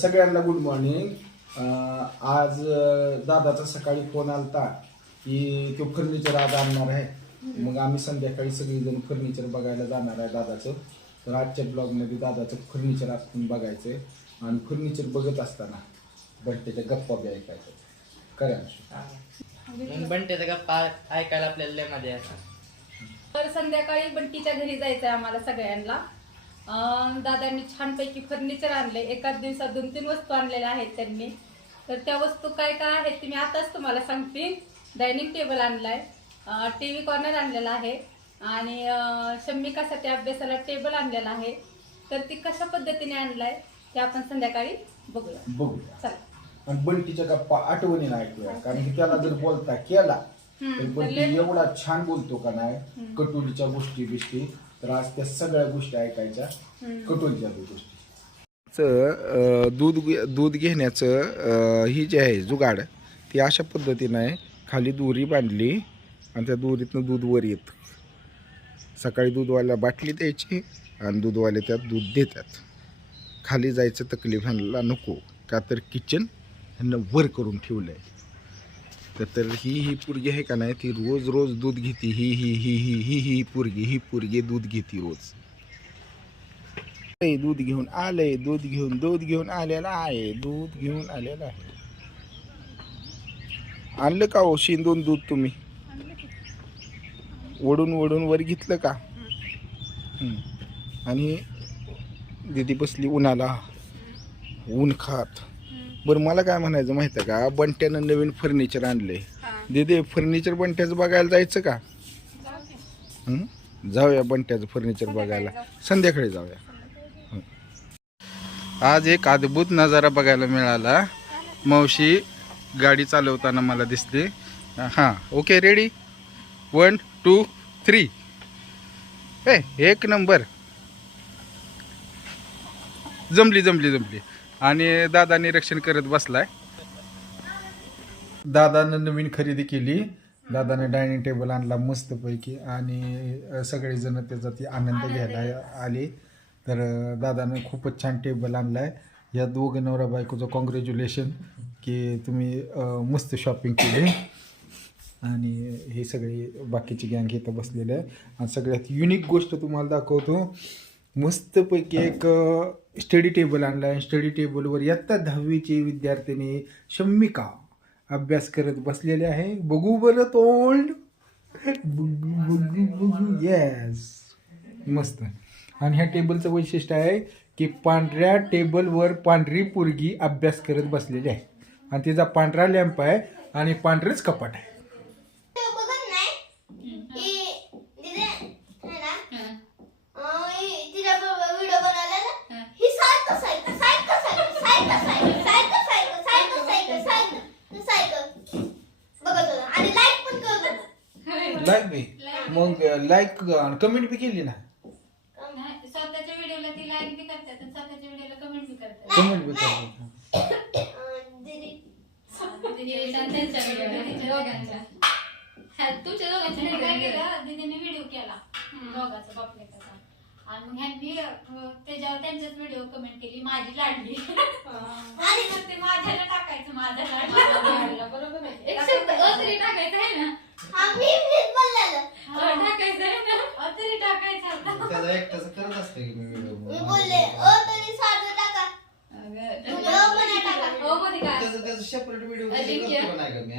सगळ्यांना good morning. आज दादाचा सकाळी फोन आलता की तो फर्निचर आज आणणार आहे. मग आम्ही संध्याकाळी सगळीजण फर्निचर बघायला जाणार आहे दादाचं. तर आजच्या ब्लॉगमध्ये दादाचं फर्निचर आपण बघायचंय आणि फर्निचर बघत असताना बंटेच्या गप्पा बी ऐकायच्या. खरं बंटेच्या गप्पा ऐकायला आपल्याला लय मजा येतात. तर संध्याकाळी बंटीच्या घरी जायचंय आम्हाला सगळ्यांना. दादांनी छानपैकी फर्निचर आणले. एकाच दिवसात 2-3 वस्तू आणलेल्या आहेत त्यांनी. तर त्या वस्तू काय काय आहेत ते मी आताच तुम्हाला सांगते. डायनिंग टेबल आणलाय, टीव्ही कॉर्नर आणलेला आहे आणि शम्मिकासाठी अभ्यासाला टेबल आणलेला आहे. तर ती कशा पद्धतीने आणलाय ते आपण संध्याकाळी बघूया. चला. आणि बंटीच्या गप्पा आठवणीने ऐकूया, कारण की त्याला जर बोलता केला तर बंटी एवढा छान बोलतो का नाही. कटोलीच्या गोष्टी बिष्टी तर आज त्या सगळ्या गोष्टी ऐकायच्या. कटोलीच्या गोष्टी दूध घेण्याचं ही जी आहे जुगाड ती अशा पद्धतीनं आहे. खाली दोरी बांधली आणि त्या दोरीतनं दूध वर येतं. सकाळी दूधवाल्याला बाटली द्यायची आणि दूधवाले त्यात दूध देतात. खाली जायचं तकलीफ ह्यांना नको, का तर किचन ह्यांना वर करून ठेवलं आहे. तर ही पोरगी आहे का नाही, ती रोज रोज दूध घेते. ही पोरगी दूध घेते रोज. दूध घेऊन आलंय, दूध घेऊन आलेला आहे. आणलं का हो शिंदून दूध तुम्ही? ओढून वर घेतलं का? आणि दीदी बसली उन्हाला, ऊन खात. बरं मला काय म्हणायचं माहिती आहे का, बंट्यानं नवीन फर्निचर आणले. दीदी फर्निचर बंट्याचं बघायला जायचं का? जाऊया बंट्याचं फर्निचर बघायला. संध्याकाळी जाऊया. आज एक अद्भुत नजारा बघायला मिळाला. मावशी गाडी चालवताना मला दिसते. हां ओके, रेडी 1 2 3. एक नंबर. जमली. आणि दादा निरीक्षण करत बसलाय. दादानं नवीन खरेदी केली. दादाने डायनिंग टेबल आणला मस्तपैकी आणि सगळेजण त्याचा ती आनंद घ्यायला आले. तर दादाने खूपच छान टेबल आणलाय. या दोघं नवरा बायकोचं कॉंग्रॅच्युलेशन की तुम्ही मस्त शॉपिंग केली. आणि हे सगळे बाकीची गँग इथं बसलेले आहे. आणि सगळ्यात युनिक गोष्ट तुम्हाला दाखवतो. मस्तपैकी एक स्टडी टेबल आणला आहे. स्टडी टेबलवर इयत्ता 10वीची विद्यार्थिनी शम्मिका अभ्यास करत बसलेले आहे. बघू बरं तोंड, बघू. येस, मस्त. आणि ह्या टेबलचं वैशिष्ट्य आहे की पांढऱ्या टेबलवर पांढरी पोरगी अभ्यास करत बसलेली आहे आणि तिचा पांढरा लॅम्प आहे आणि पांढरेच कपाट आहे. मग लाईक कमेंट बी केली ना. स्वतःच्या व्हिडिओला ती लाईक बी करतात आणि स्वतःच्या व्हिडिओला कमेंट बी करतात. तुमच्या दोघांच्या काय केलं, दीदीने व्हिडिओ केला दोघांचा बापलेकाचा. आणि मग ह्यांनी त्याच्यावर त्यांच्याच व्हिडिओ कमेंट केली, माझी लाडली. आणि मग ते माझ्याला टाकायचं, माझ्या लाडला. बरोबर आहे, एक शब्द तरी टाकायचं आहे ना. टाकायचं आहे ना, तरी टाकायचं. त्याला एकटाच करत असते की मी व्हिडिओ त्याचं सेपरेट व्हिडिओ करतो नाही का मी.